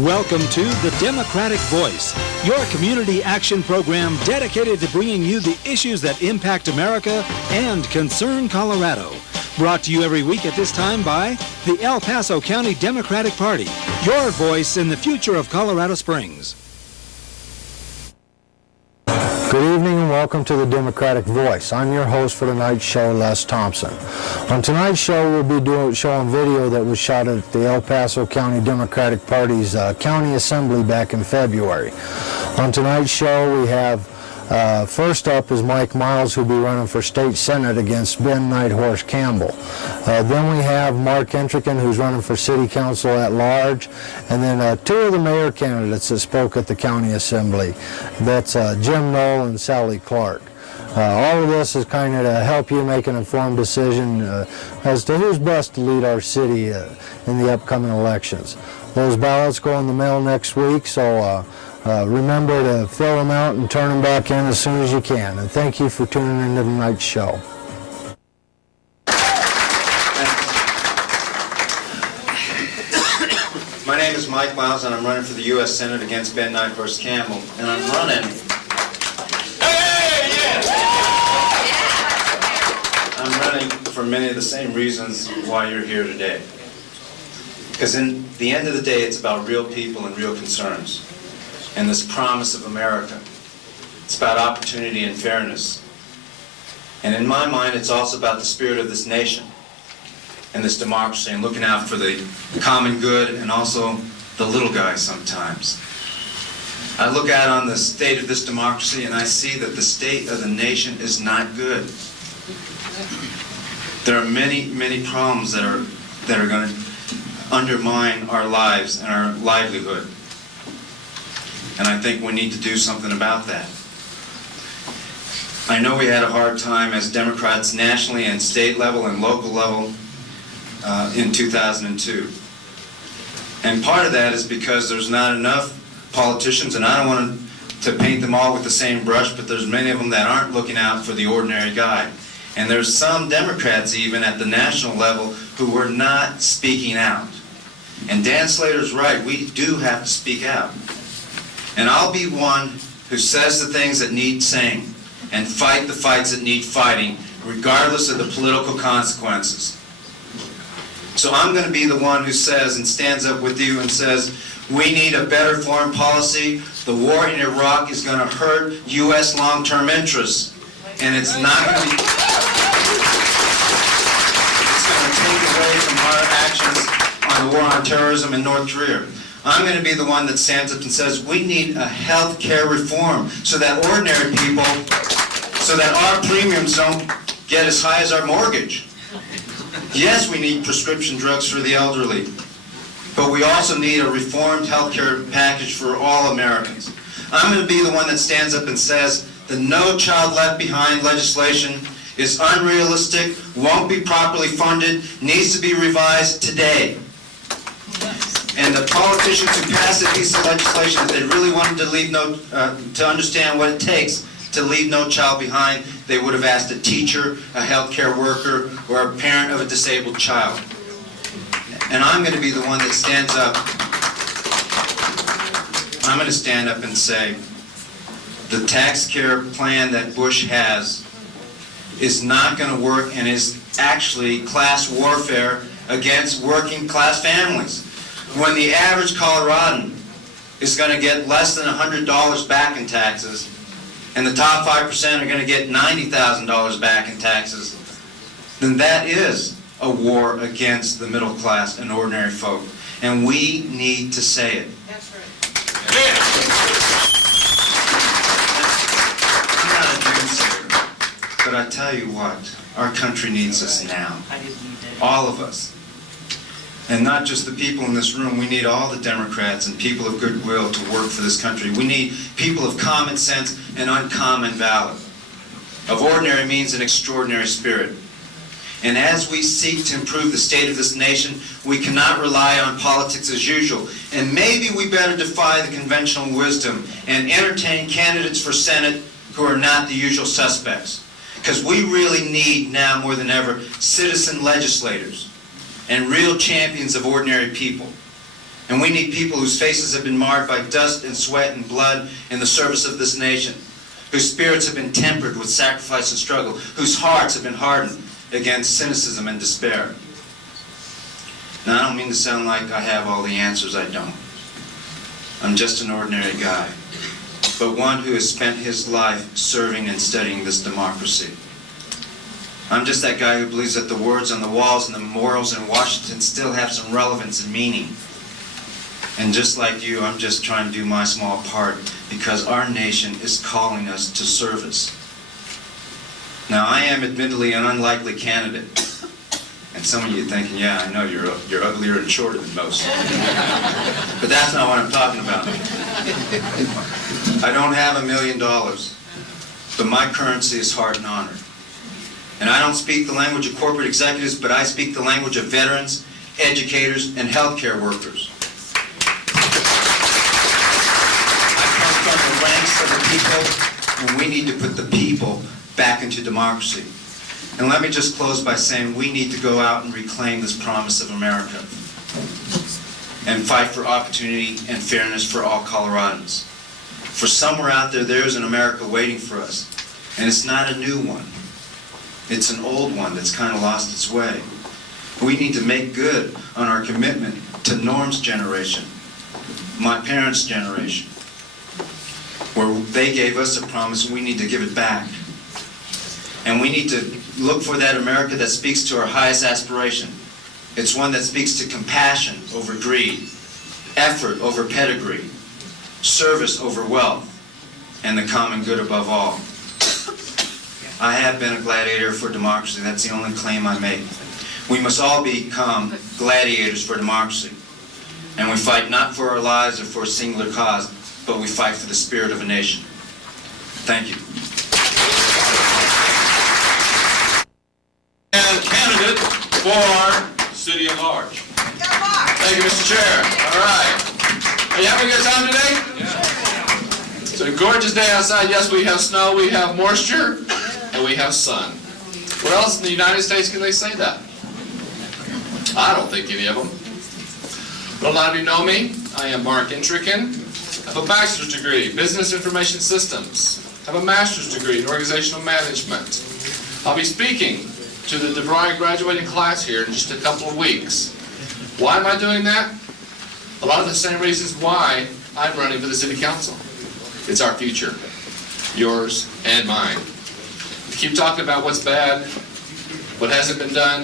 Welcome to The Democratic Voice, your community action program dedicated to bringing you the issues that impact America and concern Colorado. Brought to you every week at this time by the El Paso County Democratic Party, your voice in the future of Colorado Springs. Good evening and welcome to the Democratic Voice. I'm your host for tonight's show, Les Thompson. On tonight's show, we'll be showing video that was shot at the El Paso County Democratic Party's County Assembly back in February. On tonight's show, we have first up is Mike Miles, who'll be running for State Senate against Ben Nighthorse Campbell. Then we have Mark Entrican, who's running for City Council at large. And then two of the mayor candidates that spoke at the County Assembly. That's Jim Knoll and Sally Clark. All of this is kind of to help you make an informed decision as to who's best to lead our city in the upcoming elections. Those ballots go in the mail next week, so remember to fill them out and turn them back in as soon as you can. And thank you for tuning into tonight's show. My name is Mike Miles, and I'm running for the U.S. Senate against Ben Nighthorse Campbell. And I'm running... I'm running for many of the same reasons why you're here today. Because in the end of the day, it's about real people and real concerns. And this promise of America. It's about opportunity and fairness. And in my mind, it's also about the spirit of this nation and this democracy and looking out for the common good and also the little guy sometimes. I look out on the state of this democracy and I see that the state of the nation is not good. There are many, many problems that are going to undermine our lives and our livelihood. And I think we need to do something about that. I know we had a hard time as Democrats nationally and state level and local level in 2002. And part of that is because there's not enough politicians, and I don't want to paint them all with the same brush, but there's many of them that aren't looking out for the ordinary guy. And there's some Democrats even at the national level who were not speaking out. And Dan Slater's right, we do have to speak out. And I'll be one who says the things that need saying and fight the fights that need fighting, regardless of the political consequences. So I'm going to be the one who says and stands up with you and says, we need a better foreign policy. The war in Iraq is going to hurt U.S. long-term interests. And it's not going to be... It's going to take away from our actions on the war on terrorism in North Korea. I'm going to be the one that stands up and says we need a health care reform so that ordinary people, so that our premiums don't get as high as our mortgage. Yes, we need prescription drugs for the elderly, but we also need a reformed health care package for all Americans. I'm going to be the one that stands up and says the No Child Left Behind legislation is unrealistic, won't be properly funded, needs to be revised today. And the politicians who passed a piece of legislation, if they really wanted to leave to understand what it takes to leave no child behind, they would have asked a teacher, a healthcare worker, or a parent of a disabled child. And I'm going to be the one that stands up. I'm going to stand up and say, the tax care plan that Bush has is not going to work and is actually class warfare against working class families. When the average Coloradan is going to get less than $100 back in taxes, and the top 5% are going to get $90,000 back in taxes, then that is a war against the middle class and ordinary folk. And we need to say it. That's right. I'm not a doomsayer, but I tell you what, our country needs us now. All of us. And not just the people in this room, we need all the Democrats and people of goodwill to work for this country. We need people of common sense and uncommon valor, of ordinary means and extraordinary spirit. And as we seek to improve the state of this nation, we cannot rely on politics as usual. And maybe we better defy the conventional wisdom and entertain candidates for Senate who are not the usual suspects. Because we really need now more than ever citizen legislators and real champions of ordinary people. And we need people whose faces have been marred by dust and sweat and blood in the service of this nation, whose spirits have been tempered with sacrifice and struggle, whose hearts have been hardened against cynicism and despair. Now, I don't mean to sound like I have all the answers. I don't. I'm just an ordinary guy, but one who has spent his life serving and studying this democracy. I'm just that guy who believes that the words on the walls and the memorials in Washington still have some relevance and meaning. And just like you, I'm just trying to do my small part because our nation is calling us to service. Now, I am admittedly an unlikely candidate. And some of you are thinking, yeah, I know you're uglier and shorter than most. But that's not what I'm talking about. I don't have $1 million, but my currency is heart and honor. And I don't speak the language of corporate executives, but I speak the language of veterans, educators, and healthcare workers. I come from the ranks of the people, and we need to put the people back into democracy. And let me just close by saying we need to go out and reclaim this promise of America and fight for opportunity and fairness for all Coloradans. For somewhere out there, there's an America waiting for us. And it's not a new one. It's an old one that's kind of lost its way. We need to make good on our commitment to Norm's generation, my parents' generation, where they gave us a promise and we need to give it back. And we need to look for that America that speaks to our highest aspiration. It's one that speaks to compassion over greed, effort over pedigree, service over wealth, and the common good above all. I have been a gladiator for democracy. That's the only claim I make. We must all become gladiators for democracy. And we fight not for our lives or for a singular cause, but we fight for the spirit of a nation. Thank you. And candidate for city at large. Thank you, Mr. Chair. All right. Are you having a good time today? Yeah. It's a gorgeous day outside. Yes, we have snow, we have moisture, and we have sun. Where else in the United States can they say that? I don't think any of them. But a lot of you know me. I am Mark Intrican. I have a bachelor's degree in Business Information Systems. I have a master's degree in Organizational Management. I'll be speaking to the DeVry graduating class here in just a couple of weeks. Why am I doing that? A lot of the same reasons why I'm running for the City Council. It's our future, yours and mine. We keep talking about what's bad, what hasn't been done.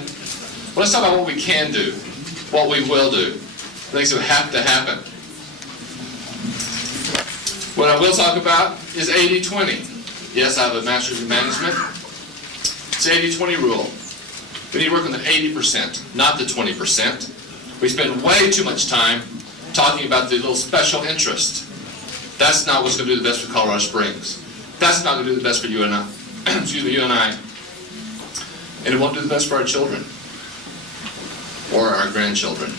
Well, let's talk about what we can do, what we will do, things that have to happen. What I will talk about is 80-20. Yes, I have a master's in management. It's the 80-20 rule. We need to work on the 80%, not the 20%. We spend way too much time talking about the little special interest. That's not what's going to do the best for Colorado Springs. That's not going to do the best for you and I. Excuse me, you and I. And it won't do the best for our children or our grandchildren.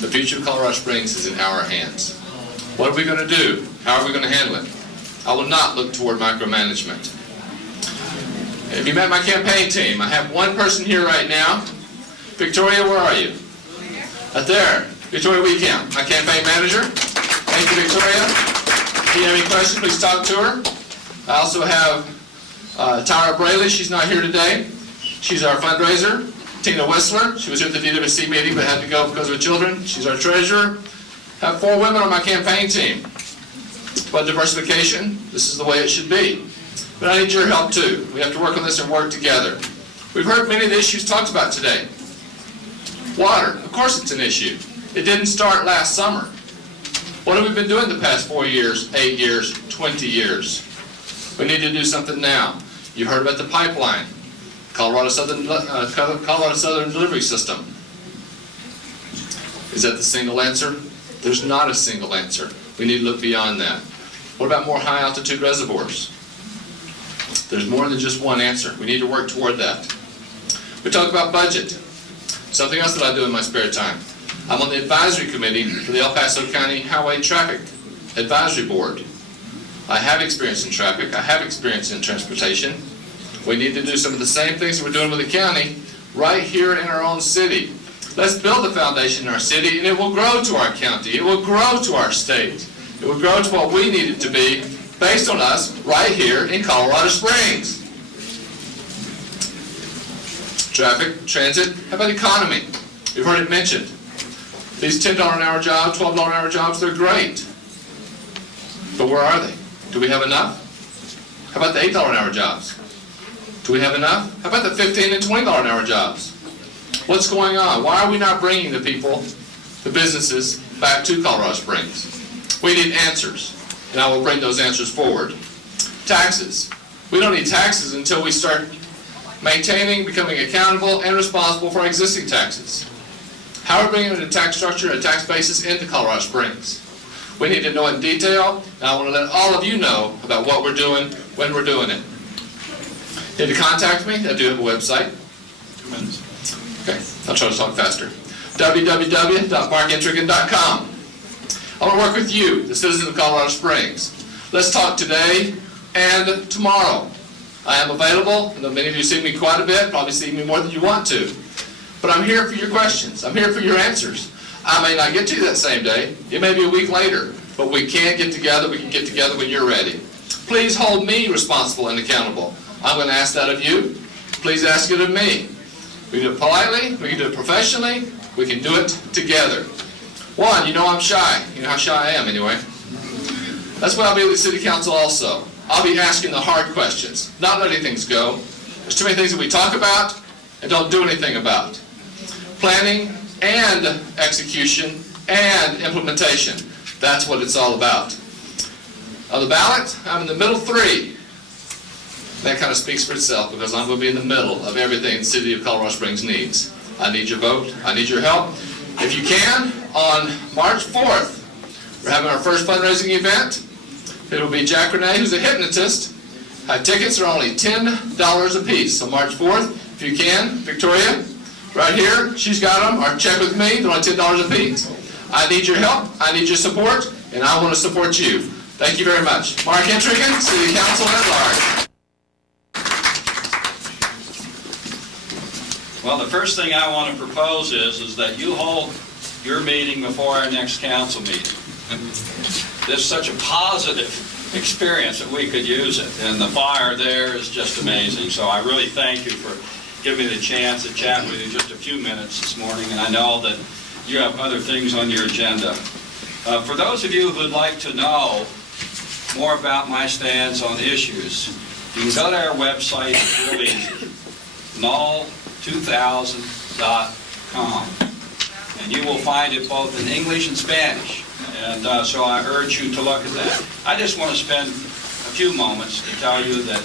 The future of Colorado Springs is in our hands. What are we going to do? How are we going to handle it? I will not look toward micromanagement. If you met my campaign team, I have one person here right now. Victoria, where are you? Right there. Victoria Weecamp, my campaign manager. Thank you, Victoria. If you have any questions, please talk to her. I also have Tara Braley. She's not here today. She's our fundraiser. Tina Whistler. She was here at the DWC meeting but had to go because of children. She's our treasurer. I have 4 women on my campaign team. But diversification, this is the way it should be. But I need your help too. We have to work on this and work together. We've heard many of the issues talked about today. Water, of course it's an issue. It didn't start last summer. What have we been doing the past 4 years, 8 years, 20 years? We need to do something now. You heard about the pipeline, Colorado Southern Delivery System. Is that the single answer? There's not a single answer. We need to look beyond that. What about more high altitude reservoirs? There's more than just one answer. We need to work toward that. We talk about budget. Something else that I do in my spare time. I'm on the advisory committee for the El Paso County Highway Traffic Advisory Board. I have experience in traffic. I have experience in transportation. We need to do some of the same things that we're doing with the county right here in our own city. Let's build a foundation in our city, and it will grow to our county. It will grow to our state. It will grow to what we need it to be based on us right here in Colorado Springs. Traffic, transit, how about economy? You've heard it mentioned. These $10 an hour jobs, $12 an hour jobs, they're great. But where are they? Do we have enough? How about the $8 an hour jobs? Do we have enough? How about the $15 and $20 an hour jobs? What's going on? Why are we not bringing the people, the businesses, back to Colorado Springs? We need answers, and I will bring those answers forward. Taxes. We don't need taxes until we start maintaining, becoming accountable, and responsible for our existing taxes. How are we bringing a tax structure and a tax basis into Colorado Springs? We need to know in detail, and I want to let all of you know about what we're doing, when we're doing it. Need to contact me? I do have a website. 2 minutes. Okay, I'll try to talk faster. www.markintrigan.com. I want to work with you, the citizens of Colorado Springs. Let's talk today and tomorrow. I am available. I know many of you see me quite a bit, probably see me more than you want to. But I'm here for your questions. I'm here for your answers. I may not get to you that same day. It may be a week later. But we can get together. We can get together when you're ready. Please hold me responsible and accountable. I'm going to ask that of you. Please ask it of me. We can do it politely. We can do it professionally. We can do it together. One, you know I'm shy. You know how shy I am anyway. That's why I'll be with the City Council also. I'll be asking the hard questions, not letting things go. There's too many things that we talk about and don't do anything about. Planning and execution and implementation. That's what it's all about. On the ballot, I'm in the middle three. That kind of speaks for itself because I'm going to be in the middle of everything the city of Colorado Springs needs. I need your vote. I need your help. If you can, on March 4th, we're having our first fundraising event. It'll be Jack Renee, who's a hypnotist. Tickets are only $10 a piece. So March 4th, if you can, Victoria, right here, she's got them, or check with me, they're only $10 a piece. I need your help, I need your support, and I want to support you. Thank you very much. Mark Intrigan, City Council at Large. Well, the first thing I want to propose is that you hold your meeting before our next council meeting. This is such a positive experience that we could use it, and the fire there is just amazing. So I really thank you for giving me the chance to chat with you just a few minutes this morning, and I know that you have other things on your agenda. For those of you who would like to know more about my stance on issues, you can go to our website. It's really easy, null2000.com, and you will find it both in English and Spanish. And so I urge you to look at that. I just want to spend a few moments to tell you that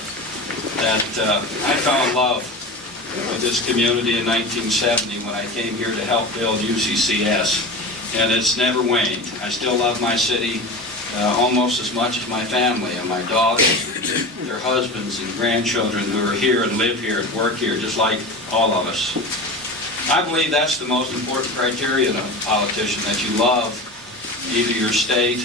I fell in love with this community in 1970 when I came here to help build UCCS, and it's never waned. I still love my city almost as much as my family and my daughters, their husbands and grandchildren who are here and live here and work here just like all of us. I believe that's the most important criterion of a politician, that you love either your state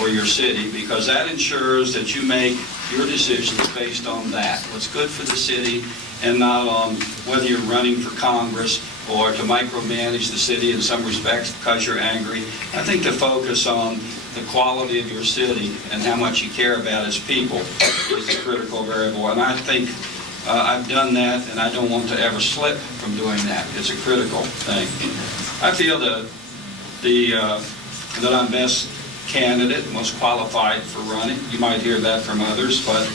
or your city, because that ensures that you make your decisions based on that, what's good for the city, and not on whether you're running for Congress or to micromanage the city in some respects because you're angry. I think to focus on the quality of your city and how much you care about its people is the critical variable. And I think I've done that, and I don't want to ever slip from doing that. It's a critical thing. I feel that I'm best candidate, most qualified for running. You might hear that from others, but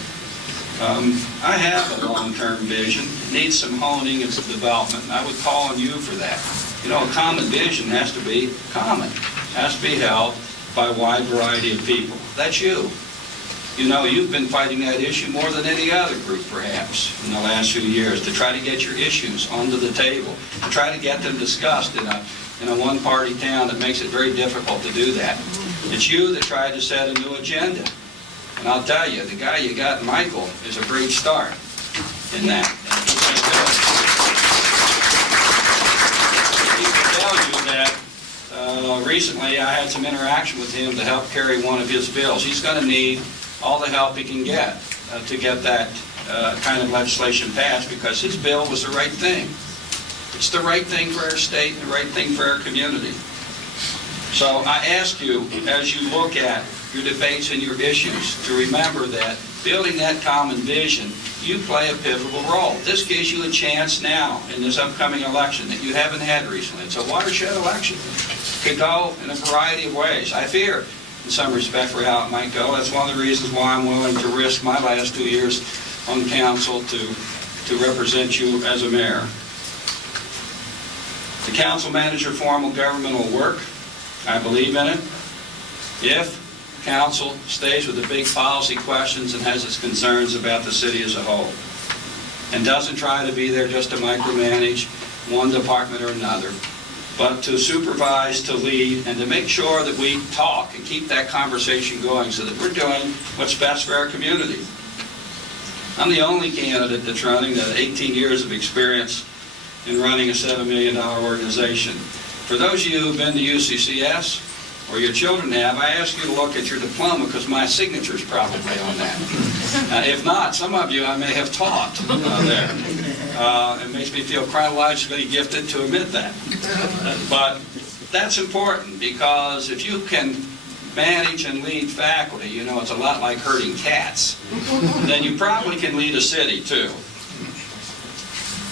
I have a long-term vision. It needs some honing and some development, and I would call on you for that. You know, a common vision has to be common, has to be held by a wide variety of people. That's you. You know, you've been fighting that issue more than any other group, perhaps, in the last few years, to try to get your issues onto the table, to try to get them discussed in a one-party town that makes it very difficult to do that. It's you that tried to set a new agenda. And I'll tell you, the guy you got, Michael, is a great start in that. He can tell you that recently I had some interaction with him to help carry one of his bills. He's going to need all the help he can get to get that kind of legislation passed, because his bill was the right thing. It's the right thing for our state and the right thing for our community. So I ask you, as you look at your debates and your issues, to remember that building that common vision, you play a pivotal role. This gives you a chance now in this upcoming election that you haven't had recently. It's a watershed election. It could go in a variety of ways. I fear, in some respect, for how it might go. That's one of the reasons why I'm willing to risk my last 2 years on council to represent you as a mayor. The council manager form of government will work. I believe in it. If council stays with the big policy questions and has its concerns about the city as a whole, and doesn't try to be there just to micromanage one department or another, but to supervise, to lead, and to make sure that we talk and keep that conversation going so that we're doing what's best for our community. I'm the only candidate that's running that had 18 years of experience in running a $7 million organization. For those of you who've been to UCCS, or your children have, I ask you to look at your diploma because my signature's probably on that. If not, some of you I may have taught there. It makes me feel chronologically gifted to admit that. But that's important because if you can manage and lead faculty, you know, it's a lot like herding cats, then you probably can lead a city too.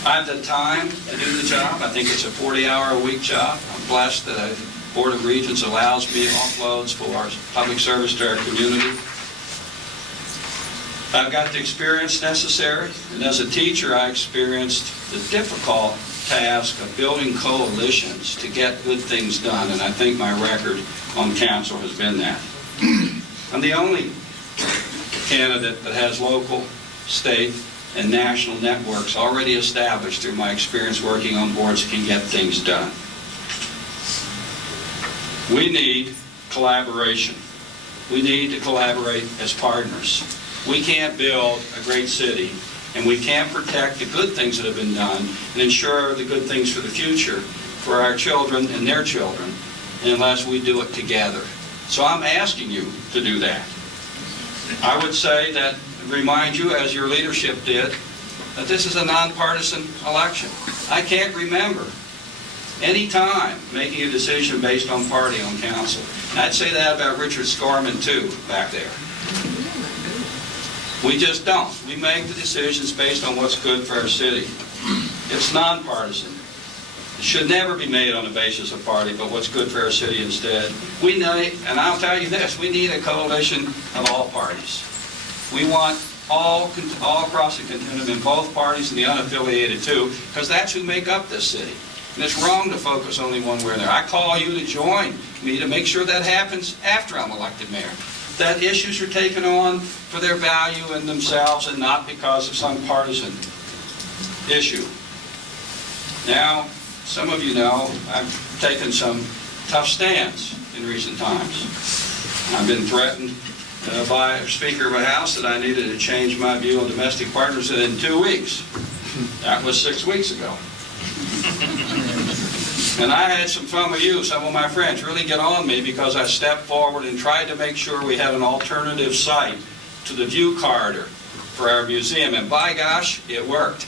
I have the time to do the job. I think it's a 40-hour-a-week job. I'm blessed that the Board of Regents allows me offloads for our public service to our community. I've got the experience necessary, and as a teacher, I experienced the difficult task of building coalitions to get good things done, and I think my record on council has been that. I'm the only candidate that has local, state, and national networks already established through my experience working on boards that can get things done. We need collaboration. We need to collaborate as partners. We can't build a great city, and we can't protect the good things that have been done and ensure the good things for the future for our children and their children unless we do it together. So I'm asking you to do that. I would say that, remind you, as your leadership did, that this is a nonpartisan election. I can't remember any time making a decision based on party on council. And I'd say that about Richard Scorman too, back there. We just don't. We make the decisions based on what's good for our city. It's nonpartisan. It should never be made on the basis of party, but what's good for our city instead. We need, and I'll tell you this, we need a coalition of all parties. We want all across the continuum in both parties and the unaffiliated too, because that's who make up this city. And it's wrong to focus only one way or another. I call you to join me to make sure that happens after I'm elected mayor. That issues are taken on for their value in themselves and not because of some partisan issue. Now, some of you know I've taken some tough stands in recent times. I've been threatened by a Speaker of a House that I needed to change my view on domestic partners in 2 weeks. That was 6 weeks ago. And I had some fun with you, some of my friends, really get on me because I stepped forward and tried to make sure we had an alternative site to the view corridor for our museum. And by gosh, it worked.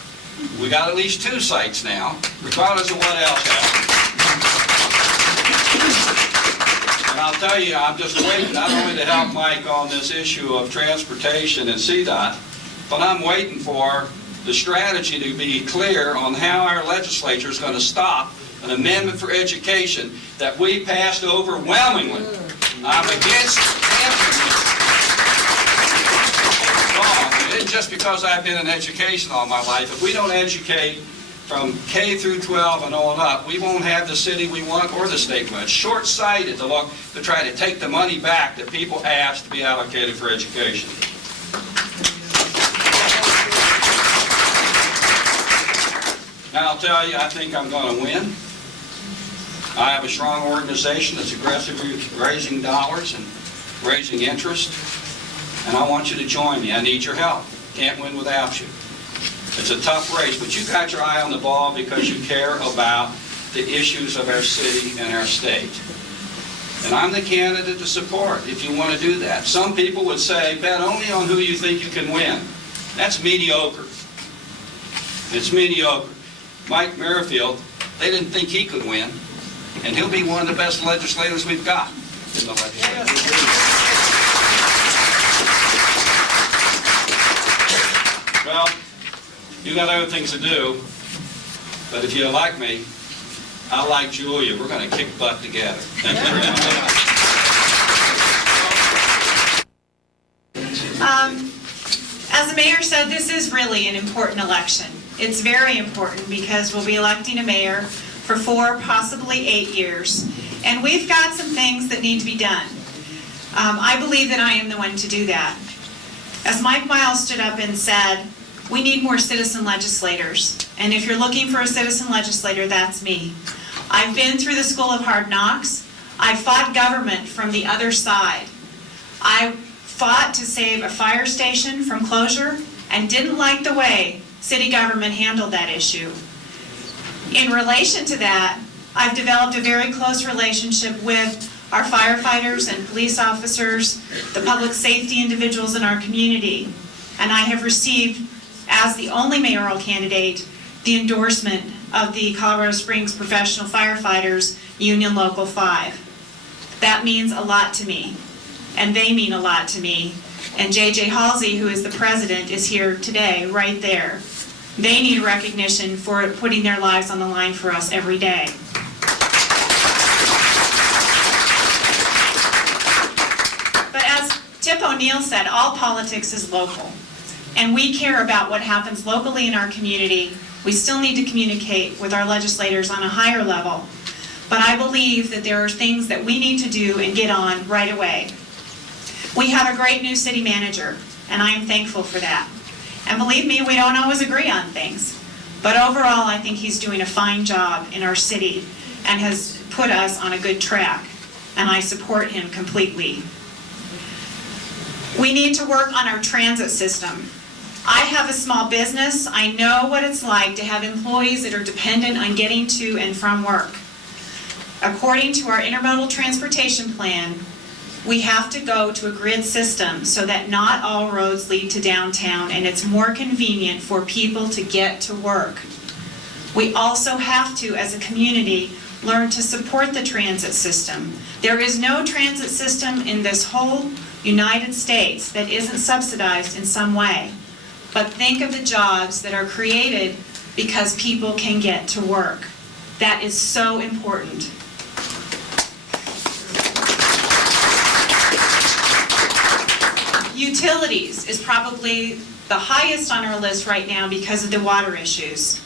We got at least 2 sites now, regardless of what else happened. And I'll tell you, I'm just waiting not only to help Mike on this issue of transportation and CDOT, but I'm waiting for the strategy to be clear on how our legislature is going to stop an amendment for education that we passed overwhelmingly. I'm against it. It's just because I've been in education all my life. If we don't educate from K through 12 and on up, we won't have the city we want or the state we want. It's short-sighted to look to try to take the money back that people asked to be allocated for education. Now I'll tell you, I think I'm going to win. I have a strong organization that's aggressively raising dollars and raising interest, and I want you to join me. I need your help. Can't win without you. It's a tough race, but you got your eye on the ball because you care about the issues of our city and our state. And I'm the candidate to support if you want to do that. Some people would say, bet only on who you think you can win. That's mediocre. It's mediocre. Mike Merrifield, they didn't think he could win, and he'll be one of the best legislators we've got in the legislature. Well, you got other things to do, but if you like me, I like Julia. We're going to kick butt together. Thank you very much. As the mayor said, this is really an important election. It's very important because we'll be electing a mayor for 4, possibly 8 years. And we've got some things that need to be done. I believe that I am the one to do that. As Mike Miles stood up and said, we need more citizen legislators. And if you're looking for a citizen legislator, that's me. I've been through the School of Hard Knocks. I fought government from the other side. I fought to save a fire station from closure and didn't like the way city government handled that issue. In relation to that, I've developed a very close relationship with our firefighters and police officers, the public safety individuals in our community, and I have received, as the only mayoral candidate, the endorsement of the Colorado Springs Professional Firefighters Union Local 5. That means a lot to me, and they mean a lot to me. And J.J. Halsey, who is the president, is here today, right there. They need recognition for putting their lives on the line for us every day. But as Tip O'Neill said, all politics is local. And we care about what happens locally in our community. We still need to communicate with our legislators on a higher level. But I believe that there are things that we need to do and get on right away. We have a great new city manager, and I am thankful for that. And believe me, we don't always agree on things. But overall, I think he's doing a fine job in our city and has put us on a good track. And I support him completely. We need to work on our transit system. I have a small business. I know what it's like to have employees that are dependent on getting to and from work. According to our intermodal transportation plan, we have to go to a grid system so that not all roads lead to downtown and it's more convenient for people to get to work. We also have to, as a community, learn to support the transit system. There is no transit system in this whole United States that isn't subsidized in some way. But think of the jobs that are created because people can get to work. That is so important. Utilities is probably the highest on our list right now because of the water issues.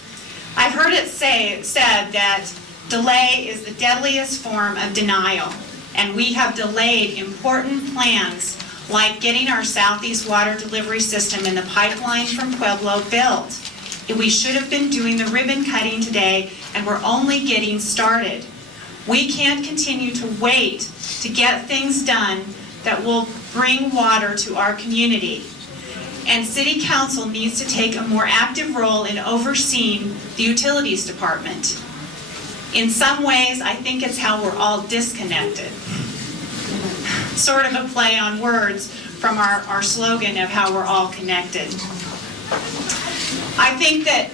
I've heard it said that delay is the deadliest form of denial, and we have delayed important plans like getting our Southeast water delivery system and the pipeline from Pueblo built. We should have been doing the ribbon cutting today, and we're only getting started. We can't continue to wait to get things done that will bring water to our community. And City Council needs to take a more active role in overseeing the Utilities Department. In some ways, I think it's how we're all disconnected. Sort of a play on words from our slogan of how we're all connected. I think that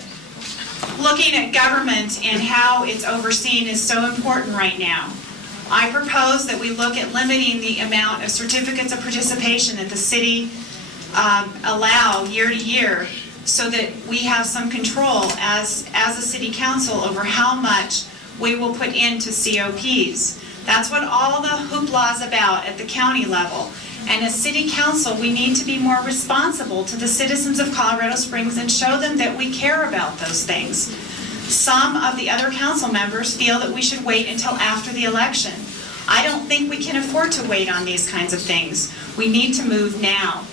looking at government and how it's overseen is so important right now. I propose that we look at limiting the amount of certificates of participation that the city allow year to year so that we have some control as a city council over how much we will put into COPs. That's what all the hoopla is about at the county level. And as city council, we need to be more responsible to the citizens of Colorado Springs and show them that we care about those things. Some of the other council members feel that we should wait until after the election. I don't think we can afford to wait on these kinds of things. We need to move now.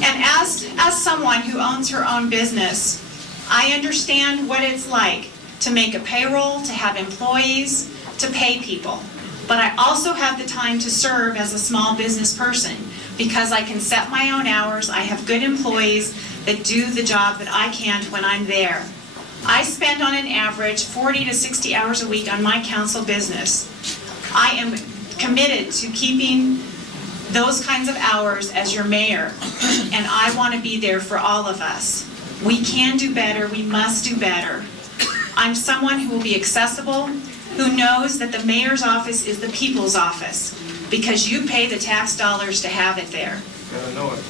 And as someone who owns her own business, I understand what it's like to make a payroll, to have employees, to pay people. But I also have the time to serve as a small business person because I can set my own hours. I have good employees that do the job that I can't when I'm there. I spend on an average 40 to 60 hours a week on my council business. I am committed to keeping those kinds of hours as your mayor, and I want to be there for all of us. We can do better. We must do better. I'm someone who will be accessible, who knows that the mayor's office is the people's office, because you pay the tax dollars to have it there. I know it.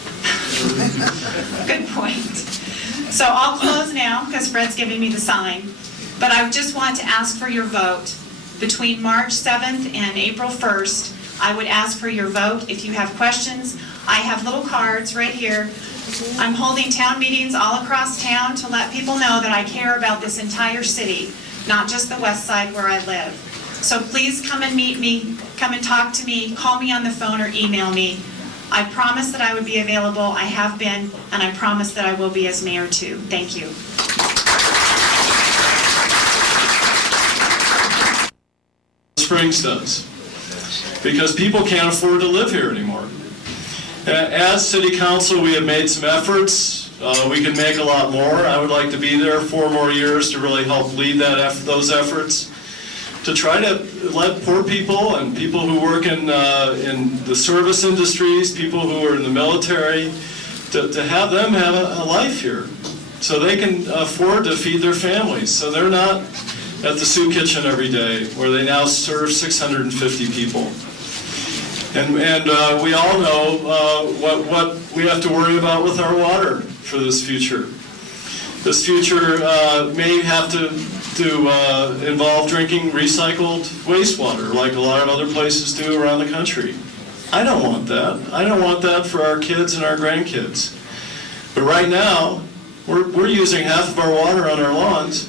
Good point. So I'll close now because Fred's giving me the sign. But I just want to ask for your vote. Between March 7th and April 1st, I would ask for your vote. If you have questions, I have little cards right here. I'm holding town meetings all across town to let people know that I care about this entire city, not just the west side where I live. So please come and meet me, come and talk to me, call me on the phone or email me. I promised that I would be available, I have been, and I promise that I will be as mayor too. Thank you. Springs does, because people can't afford to live here anymore. As City Council, we have made some efforts. We can make a lot more. I would like to be there 4 more years to really help lead those efforts, to try to let poor people and people who work in the service industries, people who are in the military, to have them have a life here, so they can afford to feed their families, so they're not at the soup kitchen every day, where they now serve 650 people. And we all know what we have to worry about with our water for this future. This future may have to involve drinking recycled wastewater, like a lot of other places do around the country. I don't want that. I don't want that for our kids and our grandkids. But right now, we're using half of our water on our lawns,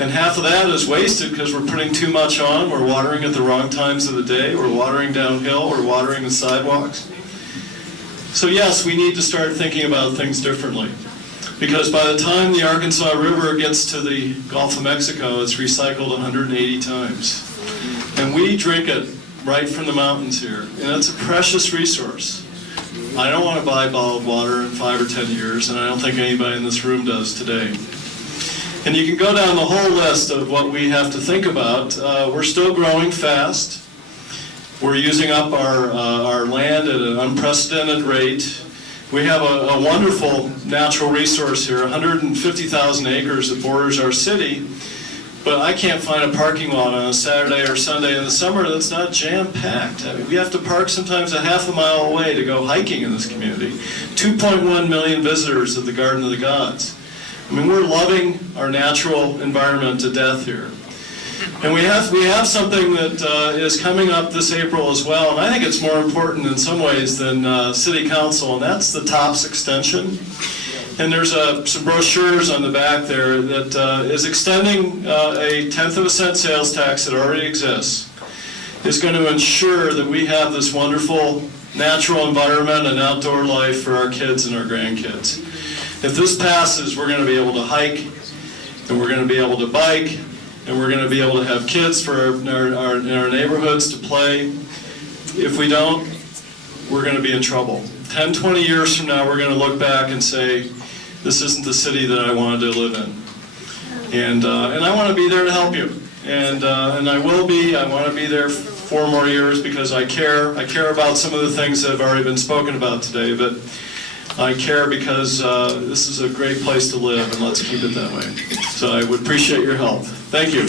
and half of that is wasted because we're putting too much on. We're watering at the wrong times of the day. We're watering downhill. We're watering the sidewalks. So yes, we need to start thinking about things differently, because by the time the Arkansas River gets to the Gulf of Mexico, it's recycled 180 times. And we drink it right from the mountains here, and it's a precious resource. I don't want to buy bottled water in 5 or 10 years, and I don't think anybody in this room does today. And you can go down the whole list of what we have to think about. We're still growing fast. We're using up our land at an unprecedented rate. We have a wonderful natural resource here, 150,000 acres that borders our city, but I can't find a parking lot on a Saturday or Sunday in the summer that's not jam-packed. I mean, we have to park sometimes a half a mile away to go hiking in this community. 2.1 million visitors at the Garden of the Gods. I mean, we're loving our natural environment to death here. And we have something that is coming up this April as well, and I think it's more important in some ways than City Council, and that's the TOPS extension. And there's some brochures on the back there that is extending a 1/10 of a cent sales tax that already exists. Is going to ensure that we have this wonderful natural environment and outdoor life for our kids and our grandkids. If this passes, we're going to be able to hike, and we're going to be able to bike, and we're going to be able to have kids for in our neighborhoods to play. If we don't, we're going to be in trouble. 10, 20 years from now, we're going to look back and say, this isn't the city that I wanted to live in. And I want to be there to help you. And I will be. I want to be there 4 more years because I care. I care about some of the things that have already been spoken about today, but I care because this is a great place to live, and let's keep it that way. So I would appreciate your help. Thank you.